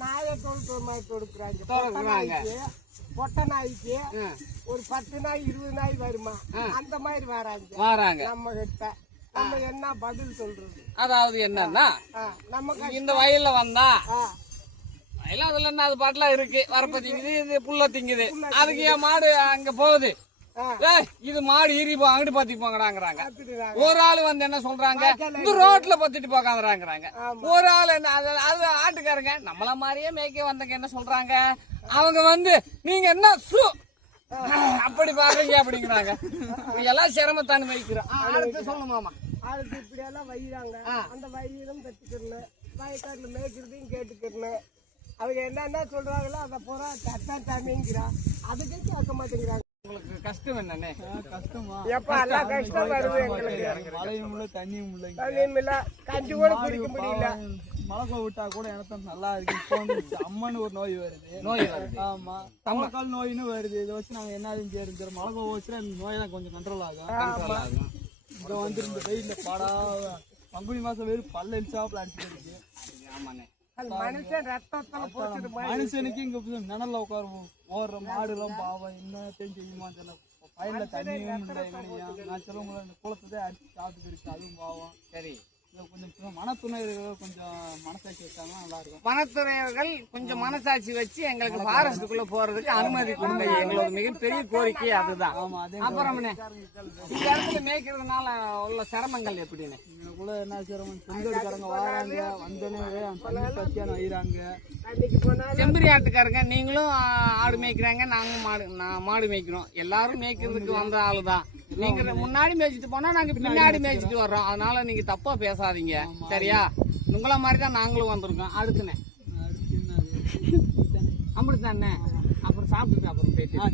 நாயை தொடுக்குறாங்க பொட்டை நாய்க்கு ஒரு 10 நாய் 20 நாய் வருமா அந்த மாதிரி வராங்க நம்ம கிட்ட. நம்ம என்ன பதில் சொல்றது? அதாவது என்னன்னா நமக்கு இந்த வயல்ல வந்தா வயல அதுல என்ன அது பாட்டுலாம் இருக்கு, வரப்ப திங்குது, இது புல்ல திங்குது, அதுக்கு என் மாடு அங்க போகுது, இது மாடு ஈரி அங்கிட்டு பத்தி போங்கடாங்கிறாங்க. ஒரு ஆளு வந்து என்ன சொல்றாங்க, இந்த ரோட்ல பத்திட்டு போக்காங்கிறாங்க. ஒரு ஆள் என்ன அது ஆட்டுக்காரங்க நம்மள மாதிரியே மேய்க்க வந்தங்க என்ன சொல்றாங்க, அவங்க வந்து நீங்க என்ன அப்படி பாக்குறீங்க அப்படிங்கிறாங்க. எல்லாம் சிரமத்தானு மேய்க்கிறோம். அடுத்து சொல்லணுமாமா, அடுத்து இப்படி எல்லாம் வைக்கிறாங்க. அந்த வைரம் கத்துக்கணும், வயக்காட்டுல மேய்க்கிறதையும் கேட்டுக்கணும். அவங்க என்னென்ன சொல்றாங்களோ அதை பூரா தட்டாமிங்கிறான், அதுக்கு கேட்க மாட்டேங்கிறாங்க. உங்களுக்கு கஷ்டம் என்னன்னே? கஷ்டமா எப்ப எல்லாம் கஷ்டம் வருது எங்களுக்கு. மழையும் இல்லை தண்ணியும் இல்ல, கஞ்சி கூட குடிக்க முடியல. மழை விட்டா கூட எனக்கு நல்லா இருக்கு. இப்போ வந்து அம்மன்னு ஒரு நோய் வருது. ஆமா, தம்மக்கால் நோயின்னு வருது. இதை வச்சு நாங்க என்ன செய்யறது? மழை வச்சுனா இந்த நோய் தான் கொஞ்சம் கண்ட்ரோல் ஆகும். இங்க வந்து இந்த வெயில்ல பாடா பங்குனி மாசம் வெறும் பல்ல எலிச்சாப்புல அடிச்சுட்டு இருக்கு. ஆமாண்ணே, மனுஷனுக்கு இங்க நிழல்ல உட்காருவோம். ஓடுற மாடு எல்லாம் பாவம் என்ன செய்யுமா தெரியல. வயல்ல தண்ணியும் இல்லை, நான் சொல்லுங்க இந்த குளத்தை அடிச்சு சாப்பிட்டு இருக்கு, அதுவும் பாவம். சரி, கொஞ்சம் மனத்துணையர்கள் கொஞ்சம் மனசாட்சி வச்சாங்கன்னா நல்லா இருக்கும். வனத்துறையர்கள் கொஞ்சம் மனசாட்சி வச்சு எங்களுக்கு ஃபாரஸ்டுக்குள்ள போறதுக்கு அனுமதி கொடுங்க. எங்களோட மிகப்பெரிய கோரிக்கை அதுதான். அப்புறம் இந்த இடத்துல மேய்க்கிறதுனால உள்ள சிரமங்கள் எப்படின்னு? கூட என்ன சிரமம், செங்கோடுக்காரங்க வராங்க, வந்தோடனே பத்தியான வைறாங்க. செம்பரி ஆட்டுக்காரங்க நீங்களும் ஆடு மேய்க்கிறாங்க, நாங்களும் மாடு மேய்க்கிறோம். எல்லாரும் மேய்க்கிறதுக்கு வந்த ஆளுதான். நீங்க முன்னாடி மேய்ச்சிட்டு போனா நாங்க பின்னாடி மேய்ச்சிட்டு வர்றோம். அதனால நீங்க தப்பா பேசாதீங்க, சரியா? உங்கள மாதிரிதான் நாங்களும் வந்திருக்கோம். அடுத்துனே அப்படித்தானே, அப்புறம் சாப்பிட்டுட்டு அப்புறம் போயிட்டு